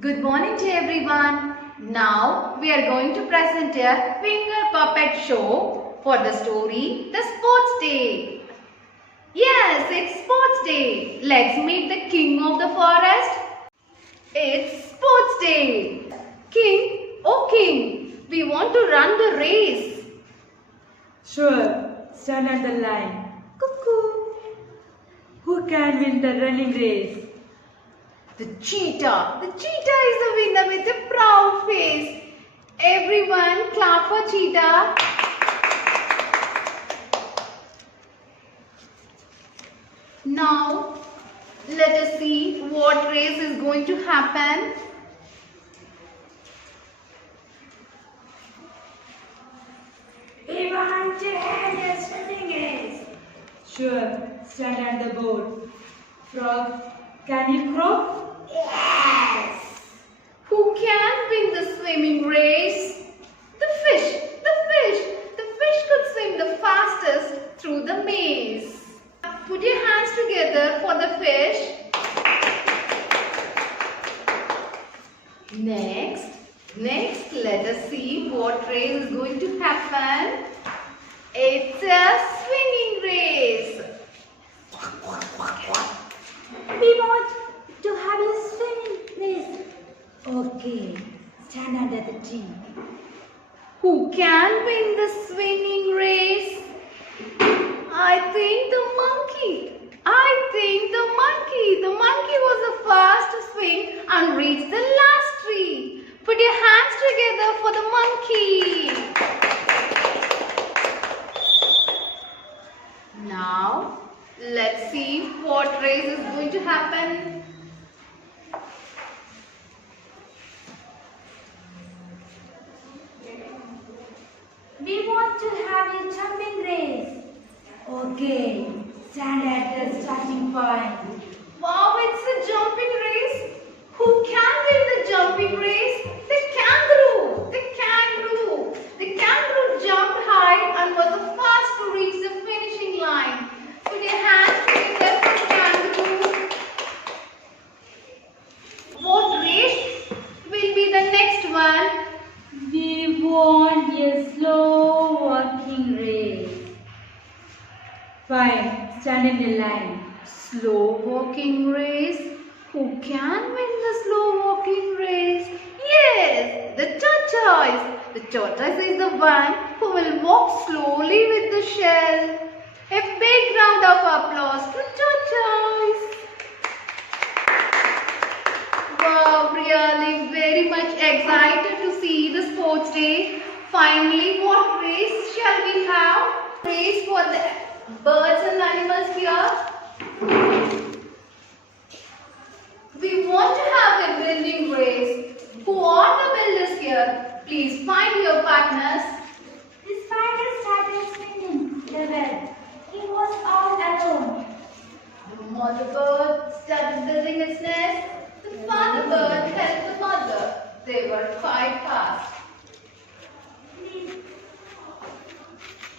Good morning to everyone. Now we are going to present a finger puppet show for the story The Sports Day. Yes, it's Sports Day. Let's meet the king of the forest. It's Sports Day. King, oh king, we want to run the race. Sure, stand at the line. Cuckoo. Who can win the running race? The cheetah. The cheetah is the winner with a proud face. Everyone clap for cheetah. Now, let us see what race is going to happen. We want to have a swimming race. Sure, stand at the board. Frog, can you croak? Yes. Who can win the swimming race? The fish. The fish. The fish could swim the fastest through the maze. Put your hands together for the fish. Next, let us see what race is going to happen. It's a swinging race. We want to have a swimming race. Okay, stand under the tree. Who can win the swinging race? I think the monkey. The monkey was the first to swing and reach the last tree. Put your hands together for the monkey. Now, let's see what race is going to happen. We want to have a jumping race. Okay, stand at the starting point. Wow, it's a jumping race. Who can win the jumping race? The kangaroo. The kangaroo jumped high and was the first to reach the finishing line. Put your hands together for kangaroo. What race will be the next one? We want a slow walking race. Fine, stand in the line. Slow walking race. Who can win the slow walking race? Yes, the tortoise. The tortoise is the one who will walk slowly with the shell. A big round of applause to tortoise. Wow, really very much excited to see the sports day. Finally, what race shall we have? Race for the birds and animals here. We want to have a building race. Who are the builders here? Please find your partners. The spider started spinning the web. He was all alone. The mother bird started building its nest. The father bird helped the mother. They were quite fast.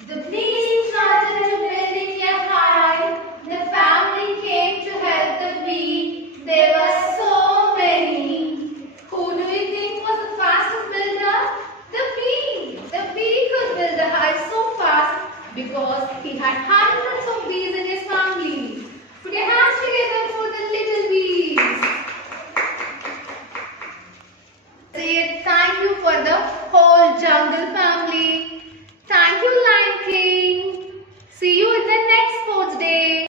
The bee started to building a hive. The family came to help the bee. There were so many. Who do you think was the fastest builder? The bee. The bee could build a hive so fast because he had hundreds of bees in his family. Put your hands together for the little bees. Say thank you for the whole jungle family.